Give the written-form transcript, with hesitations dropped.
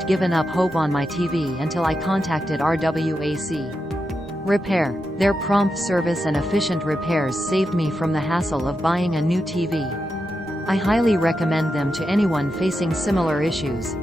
almost given up hope on my TV until I contacted RWAC Repair. Their prompt service and efficient repairs saved me from the hassle of buying a new TV. I highly recommend them to anyone facing similar issues.